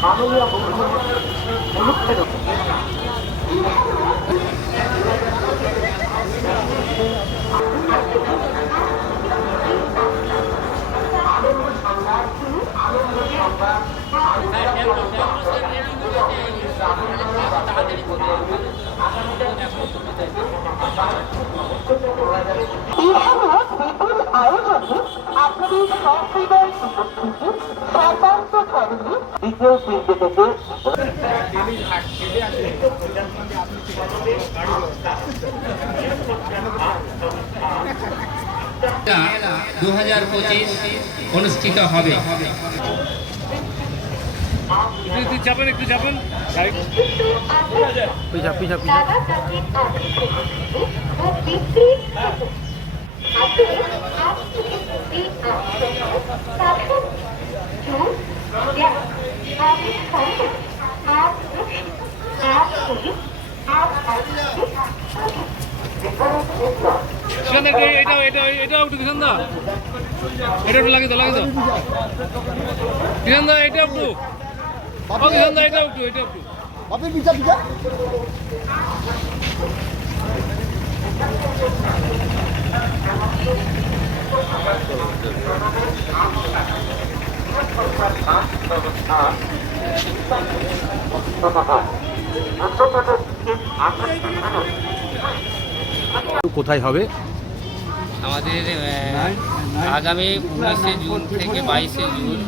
啥都没有，我们，我们没有。দু হাজার পঁচিশ অনুষ্ঠিত হবে একটু চাপেন একটু সাইড পিছা পিছা পিছা দা, এটা এটা এটা একটু কিষান দা এটা একটু লাগিয়ে দাও লাগিয়ে দাও। কিষান দা এটা একটু। কিষান দা এটা একটু এটা একটু। বাপের পিছা পিছা কোথায় হবে? আমাদের আগামী উনিশে জুন থেকে বাইশে জুন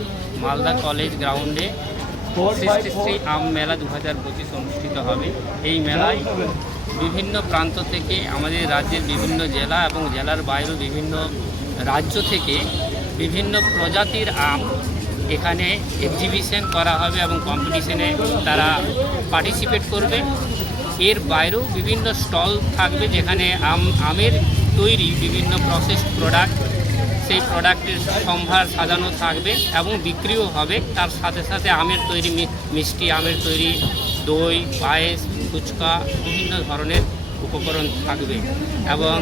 মালদা কলেজ গ্রাউন্ডে শ্রী আম মেলা দু হাজার পঁচিশ অনুষ্ঠিত হবে। এই মেলায় বিভিন্ন প্রান্ত থেকে আমাদের রাজ্যের বিভিন্ন জেলা এবং জেলার বাইরেও বিভিন্ন রাজ্য থেকে বিভিন্ন প্রজাতির আম এখানে এক্সিবিশন করা হবে এবং কম্পিটিশনে তারা পার্টিসিপেট করবে। এর বাইরেও বিভিন্ন স্টল থাকবে যেখানে আম, আমের তৈরি বিভিন্ন প্রসেসড প্রোডাক্ট সেই প্রোডাক্টের সম্ভার সাজানো থাকবে এবং বিক্রিও হবে। তার সাথে সাথে আমের তৈরি মিষ্টি, আমের তৈরি দই, পায়েস, ফুচকা, বিভিন্ন ধরনের উপকরণ থাকবে এবং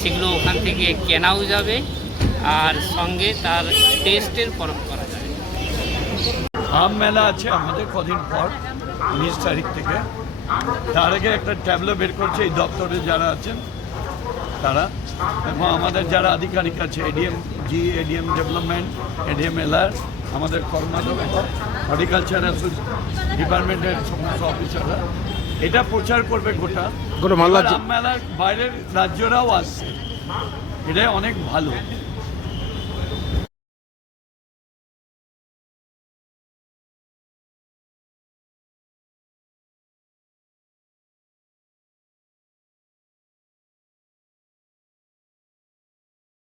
সেগুলো ওখান থেকে কেনাও যাবে আর সঙ্গে তার টেস্টের পরখ করা যাবে। আম মেলা আছে আমাদের কদিন পর, উনিশ তারিখ থেকে। তার আগে একটা ট্যাবলো বের করছে, এই দপ্তরে যারা আছেন, তারা। এবং আমাদের যারা আধিকারিক আছে ADM ji ADM development ADM LR আমাদের কর্মাধ্যক্ষ হর্টিকালচার ডিপার্টমেন্টের সমস্ত অফিসাররা এটা প্রচার করবে গোটা। গোটা মালদা মেলার বাইরের রাজ্যরাও আসছে। এটা অনেক ভালো।